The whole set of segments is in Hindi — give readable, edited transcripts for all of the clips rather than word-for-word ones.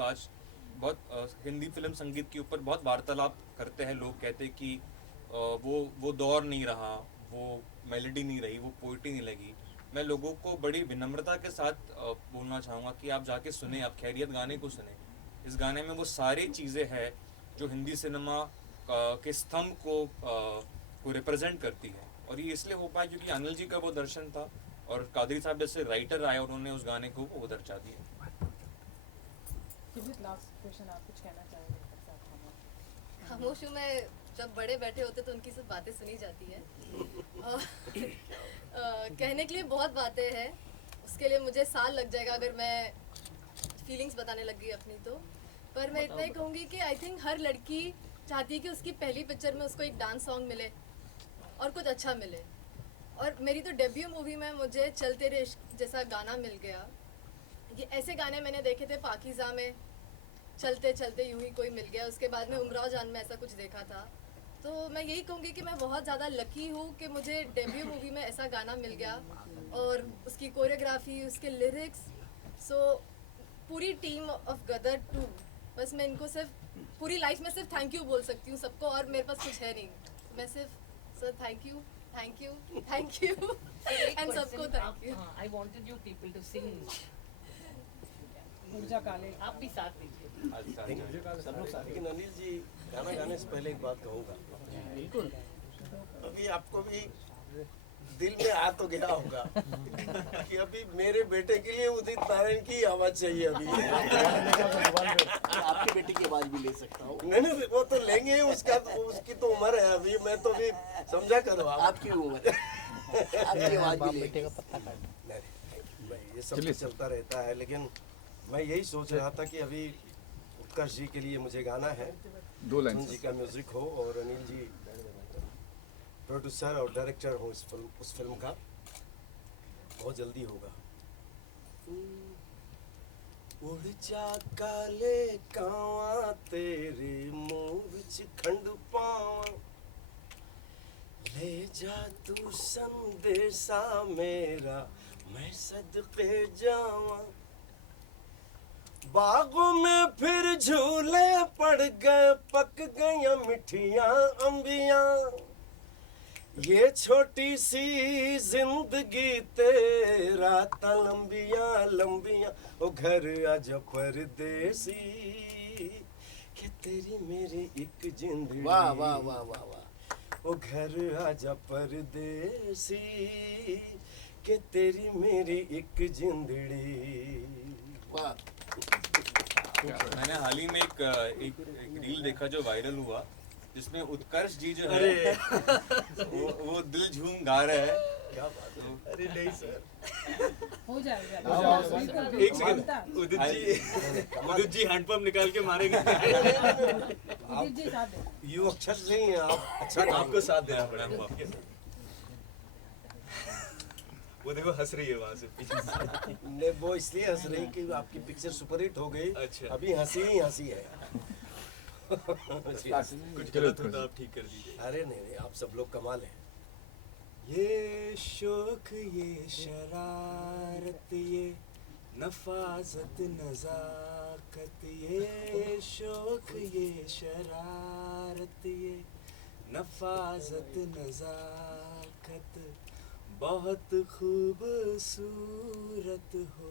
आज बहुत हिंदी फिल्म संगीत के ऊपर बहुत वार्तालाप करते हैं लोग, कहते हैं कि वो दौर नहीं रहा, वो मेलोडी नहीं रही, वो पोइट्री नहीं लगी। मैं लोगों को बड़ी विनम्रता के साथ बोलना चाहूँगा कि आप जाके सुने, आप खैरियत गाने को सुने। इस गाने में वो सारी चीज़ें हैं जो हिंदी सिनेमा के स्तंभ को रिप्रेजेंट करती है। और ये इसलिए हो पाया क्योंकि अनिल जी का वो दर्शन था और कादरी साहब जैसे राइटर आए, उन्होंने उस गाने को वो दर्शा दिया। लास्ट क्वेश्चन, आप कुछ कहना चाहेंगे? खामोश हूँ मैं, जब बड़े बैठे होते तो उनकी सब बातें सुनी जाती है। कहने के लिए बहुत बातें हैं, उसके लिए मुझे साल लग जाएगा अगर मैं फीलिंग्स बताने लग गई अपनी तो। पर मैं इतना ही कहूँगी कि आई थिंक हर लड़की चाहती है कि उसकी पहली पिक्चर में उसको एक डांस सॉन्ग मिले और कुछ अच्छा मिले। और मेरी तो डेब्यू मूवी में मुझे चल तेरे इश्क जैसा गाना मिल गया। ये ऐसे गाने मैंने देखे थे पाकीज़ा में, चलते चलते यूं ही कोई मिल गया, उसके बाद में उमराव जान में ऐसा कुछ देखा था। तो मैं यही कहूँगी कि मैं बहुत ज़्यादा लकी हूँ कि मुझे डेब्यू मूवी में ऐसा गाना मिल गया और उसकी कोरियोग्राफी, उसके लिरिक्स। सो पूरी टीम ऑफ गदर 2, बस मैं इनको सिर्फ पूरी लाइफ में सिर्फ थैंक यू बोल सकती हूँ सबको, और मेरे पास कुछ है नहीं। मैं सिर्फ sir thank you thank you thank you and सबको thank you. I wanted you people to sing Urja Kale, आप भी साथ दीजिए। सब लोग साथ। लेकिन अनिल जी, गाना गाने से पहले एक बात कहूँगा। बिल्कुल। अभी आपको भी दिल में आ तो गया होगा कि अभी मेरे बेटे के लिए उदित नारायण की आवाज चाहिए। अभी आपकी बेटी की आवाज भी ले सकता हूँ। नहीं, वो तो लेंगे, उसकी तो उम्र है अभी। मैं तो भी समझा करो आपकी उम्र आपकी आवाज भी बेटे का पत्ता काट। ये सब तो चलता रहता है, लेकिन मैं यही सोच रहा था कि अभी उत्कर्ष जी के लिए मुझे गाना है, 2 लाइन जी का म्यूजिक हो और अनिल जी प्रोड्यूसर और डायरेक्टर हो उस फिल्म का। बहुत जल्दी होगा। उड़ जा काले कावा तेरे मुंह विच खंड पावा, ले जा तू संदेशा मेरा मैं सदके जावा। बागों में फिर झूले पड़ गए, पक गई मिठियां अंबियां। ये छोटी सी जिंदगी तेरा ता लंबियां लंबियां। ओ घर आजा परदेसी कि तेरी मेरी एक जिंदगी। वाह वाह वाह वाह वाह। ओ घर आजा परदेसी कि तेरी मेरी एक जिंदड़ी। वाह। मैंने हाल ही में एक रील देखा जो वायरल हुआ, जिसमें उत्कर्ष जी जो है वो दिल झूम गा रहे हैं। क्या बात है। अरे नहीं सर, हो जाएगा। एक सेकंड, उदित जी हैंडपंप निकाल के मारेंगे। उदित जी साथ दे। यू अक्षर नहीं है आप। अच्छा, आपको साथ देना पड़ेगा आपके साथ। वो देखो हंस रही है वहाँ से पीछे से। नहीं, वो इसलिए हंस रही कि आपकी पिक्चर सुपरहिट हो गई। अच्छा। अभी हंसी ही हंसी है। कुछ गलत हो तो आप ठीक कर दीजिए। अरे नहीं, आप सब लोग कमाल हैं। ये शौक, ये शरारत, ये नफाजत नजाकत, ये शौक, ये शरारत, ये नफाजत नजाकत, बहुत खूबसूरत हो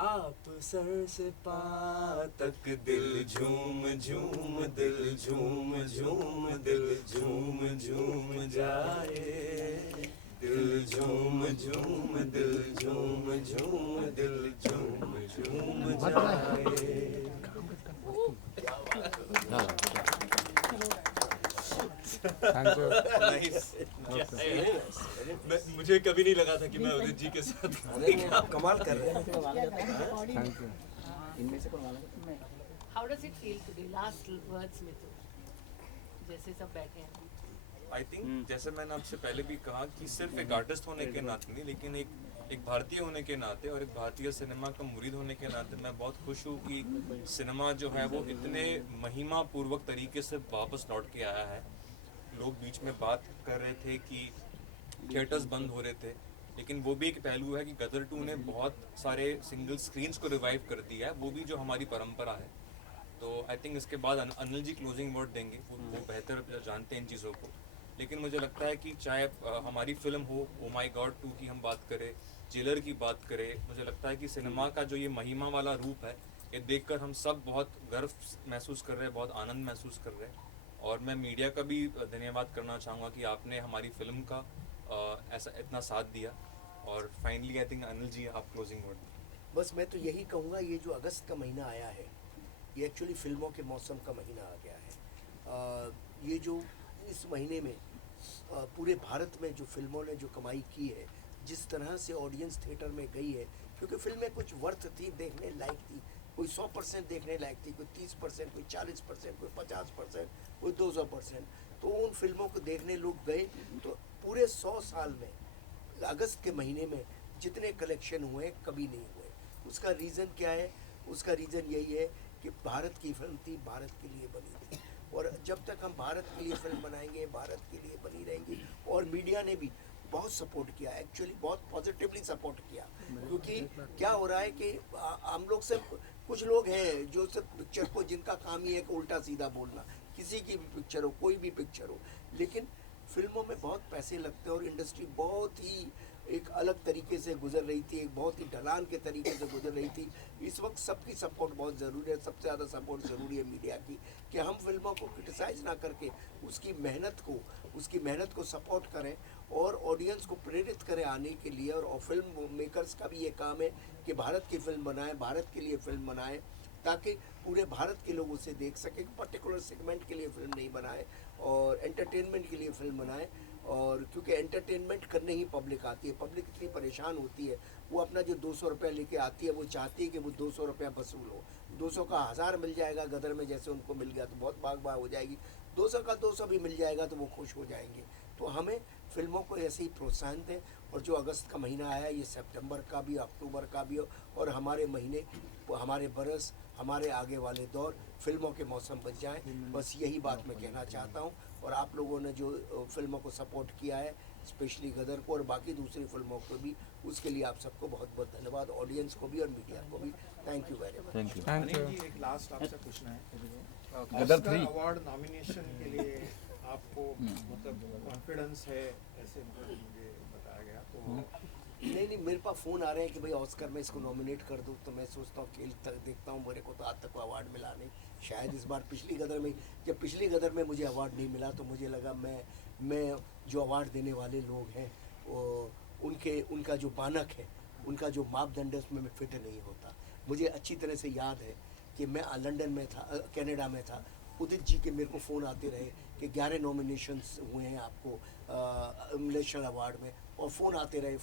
आप सर से पांव तक। दिल झूम झूम, दिल झूम झूम, दिल झूम झूम जाए। दिल झूम झूम, दिल झूम झूम, दिल झूम झूम जाए। मुझे कभी नहीं लगा था कि मैं उदित जी के साथ। आप कमाल कर रहे हैं। इनमें से कौन वाला? How does it feel today? Last words में तो जैसे सब बैठे हैं। आई थिंक जैसे मैंने आपसे पहले भी कहा कि सिर्फ एक आर्टिस्ट होने के नाते नहीं, लेकिन एक भारतीय होने के नाते और एक भारतीय सिनेमा का मुरीद होने के नाते मैं बहुत खुश हूँ कि सिनेमा जो है वो इतने महिमा पूर्वक तरीके से वापस लौट के आया है। लोग बीच में बात कर रहे थे कि थिएटर्स बंद हो रहे थे, लेकिन वो भी एक पहलू है कि गदर 2 ने बहुत सारे सिंगल स्क्रीन्स को रिवाइव कर दिया है, वो भी जो हमारी परंपरा है। तो आई थिंक इसके बाद अनिल जी क्लोजिंग वर्ड देंगे, वो बेहतर जानते हैं इन चीज़ों को। लेकिन मुझे लगता है कि चाहे हमारी फिल्म हो ओ माई गॉड 2 की हम बात करें, जेलर की बात करें, मुझे लगता है कि सिनेमा का जो ये महिमा वाला रूप है, ये देखकर हम सब बहुत गर्व महसूस कर रहे हैं, बहुत आनंद महसूस कर रहे हैं। और मैं मीडिया का भी धन्यवाद करना चाहूँगा कि आपने हमारी फिल्म का ऐसा इतना साथ दिया। और finally I think Anil ji आप क्लोजिंग वर्ड। बस मैं तो यही कहूँगा, ये जो अगस्त का महीना आया है, ये एक्चुअली फिल्मों के मौसम का महीना आ गया है। ये जो इस महीने में पूरे भारत में जो फिल्मों ने जो कमाई की है, जिस तरह से ऑडियंस थिएटर में गई है, क्योंकि फिल्में कुछ वर्थ थी, देखने लायक थी, कोई 100% देखने लायक थी, कोई 30%, कोई 40%, कोई 50%, कोई 200%। तो उन फिल्मों को देखने लोग गए, तो पूरे 100 साल में अगस्त के महीने में जितने कलेक्शन हुए कभी नहीं हुए। उसका रीज़न क्या है? उसका रीज़न यही है कि भारत की फिल्म थी, भारत के लिए बनी थी, और जब तक हम भारत के लिए फिल्म बनाएंगे, भारत के लिए बनी रहेंगी। और मीडिया ने भी बहुत सपोर्ट किया, एक्चुअली बहुत पॉजिटिवली सपोर्ट किया। क्योंकि क्या हो रहा है कि हम लोग से कुछ लोग हैं जो सिर्फ पिक्चर को, जिनका काम ही है कि उल्टा सीधा बोलना, किसी की भी पिक्चर हो, कोई भी पिक्चर हो, लेकिन फिल्मों में बहुत पैसे लगते हैं और इंडस्ट्री बहुत ही एक अलग तरीके से गुजर रही थी, एक बहुत ही ढलान के तरीके से गुजर रही थी। इस वक्त सबकी सपोर्ट बहुत ज़रूरी है, सबसे ज़्यादा सपोर्ट ज़रूरी है मीडिया की, कि हम फिल्मों को क्रिटिसाइज़ ना करके उसकी मेहनत को सपोर्ट करें और ऑडियंस को प्रेरित करें आने के लिए। और फिल्म मेकर्स का भी ये काम है कि भारत की फिल्म बनाएं, भारत के लिए फिल्म बनाएं, ताकि पूरे भारत के लोग उसे देख सकें। पर्टिकुलर सेगमेंट के लिए फिल्म नहीं बनाए और एंटरटेनमेंट के लिए फिल्म बनाए। और क्योंकि एंटरटेनमेंट करने ही पब्लिक आती है, पब्लिक इतनी परेशान होती है, वो अपना जो 200 रुपया लेके आती है, वो चाहती है कि वो 200 रुपया वसूल हो। 200 का 1000 मिल जाएगा गदर में, जैसे उनको मिल गया तो बहुत भाग हो जाएगी। 200 का 200 भी मिल जाएगा तो वो खुश हो जाएंगे। तो हमें फिल्मों को ऐसे ही प्रोत्साहन दें। और जो अगस्त का महीना आया, ये सितंबर का भी, अक्टूबर का भी, और हमारे महीने, हमारे बरस, हमारे आगे वाले दौर फिल्मों के मौसम बन जाएं। बस यही बात मैं कहना चाहता हूं। और आप लोगों ने जो फिल्मों को सपोर्ट किया है, स्पेशली गदर को और बाकी दूसरी फिल्मों को भी, उसके लिए आप सबको बहुत बहुत धन्यवाद, ऑडियंस को भी और मीडिया को भी। Thank you very much. Thank you. जी, एक लास्ट आपसे पूछना है, गदर ऑस्कर 3 अवार्ड नॉमिनेशन के लिए आपको मतलब कॉन्फिडेंस है, ऐसे मतलब मुझे बताया गया। तो नहीं, मेरे पास फ़ोन आ रहे हैं कि भाई ऑस्कर में इसको नॉमिनेट कर दूँ, तो मैं सोचता हूँ खेल तक देखता हूँ। मेरे को तो आज तक अवार्ड मिला नहीं। शायद इस बार पिछली गदर में, जब पिछली गदर में मुझे अवार्ड नहीं मिला, तो मुझे लगा मैं जो अवार्ड देने वाले लोग हैं, वो उनका जो मानक है, उनका जो मापदंड है, उसमें मैं फिट नहीं होता। मुझे अच्छी तरह से याद है कि मैं लंदन में था, कनाडा में था, उदित जी के मेरे को फ़ोन आते रहे कि 11 नॉमिनेशंस हुए हैं आपको नेशनल अवार्ड में, और फ़ोन आते रहे।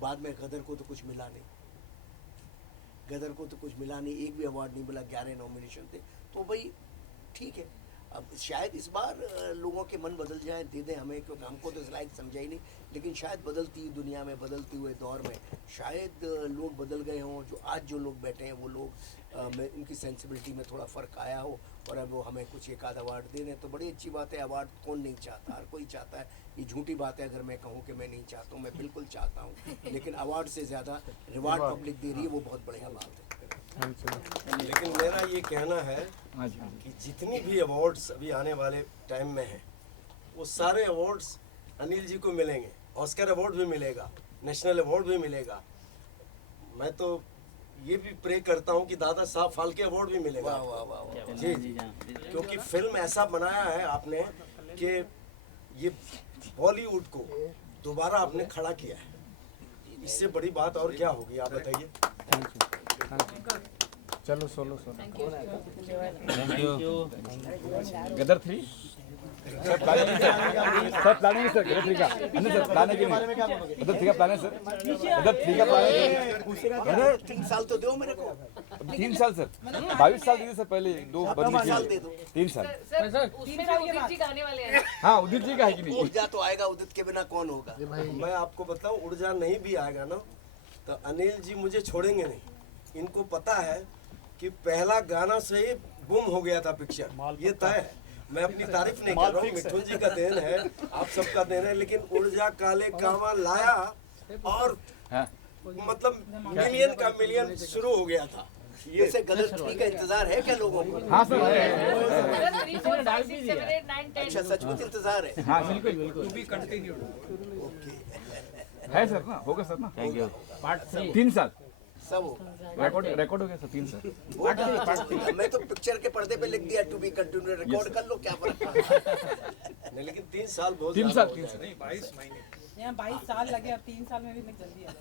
बाद में गदर को तो कुछ मिला नहीं, एक भी अवार्ड नहीं मिला, 11 नॉमिनेशन थे। तो भाई ठीक है, अब शायद इस बार लोगों के मन बदल जाए, दे दें हमें, क्योंकि हमको तो इस लायक समझा ही नहीं। लेकिन शायद बदलती दुनिया में, बदलते हुए दौर में शायद लोग बदल गए हों। जो आज जो लोग बैठे हैं, वो लोग में उनकी सेंसिबिलिटी में थोड़ा फ़र्क आया हो, और अब वो हमें कुछ एक आध अवार्ड दे रहे हैं, तो बड़ी अच्छी बात है। अवार्ड कौन नहीं चाहता, हर कोई चाहता है। ये झूठी बात है अगर मैं कहूँ कि मैं नहीं चाहता हूँ, मैं बिल्कुल चाहता हूँ। लेकिन अवार्ड से ज़्यादा रिवार्ड पब्लिक दे रही है, वो बहुत बढ़िया बात है। लेकिन मेरा ये कहना है कि जितनी भी अवार्ड्स अभी आने वाले टाइम में हैं, वो सारे अवार्ड्स अनिल जी को मिलेंगे। ऑस्कर अवार्ड भी मिलेगा, नेशनल अवार्ड भी मिलेगा। मैं तो ये भी प्रे करता हूँ कि दादा साहब फाल्के अवार्ड भी मिलेगा। वाह वाह वाह। जी, क्योंकि फिल्म ऐसा बनाया है आपने कि ये बॉलीवुड को दोबारा आपने खड़ा किया है। इससे बड़ी बात और क्या होगी, आप बताइए। चलो सोलो thank you. Thank you. Gadar 3 sir planning है सर गदर 3 का, नहीं सर प्लान है कि नहीं? गदर 3 का प्लान है सर, गदर 3 का प्लान है। अरे 3 साल तो दो मेरे को। 3 साल सर, 22 साल दीजिए सर, पहले 2 साल दे दो। 3 साल। सर उसमें तो उदित जी गाने वाले हैं। हाँ उदित जी का है कि नहीं? ऊर्जा तो आएगा, उदित के बिना कौन होगा। मैं आपको बताऊं, ऊर्जा नहीं भी आएगा ना, तो अनिल जी मुझे छोड़ेंगे नहीं। इनको पता है कि पहला गाना से ही गुम हो गया था पिक्चर, ये तय है। मैं अपनी तारीफ नहीं कर रहा हूँ, मिठुन जी का देन है, आप सबका देन है। लेकिन ऊर्जा काले कावा लाया और हाँ मतलब मिलियन का मिलियन शुरू हो गया था। ये से गदर 3 का इंतजार है क्या लोगों को? हाँ सर है। अच्छा, सचमुच इंतजार है। हाँ बिल्कुल बिल्कुल है सर ना, होगा सर ना। Thank you. पार्ट 3 3 साल सब होगा। रिकॉर्ड हो गया सर 3 साल। मैं तो पिक्चर के पर्दे पे लिख दिया टू बी कंटिन्यू, रिकॉर्ड कर लो, क्या फर्क पड़ता नहीं, लेकिन 3 साल बहुत 3 ज़्यादा साल हो गया। 22 महीने यहाँ 22 साल लगे, अब 3 साल में भी मैं जल्दी आ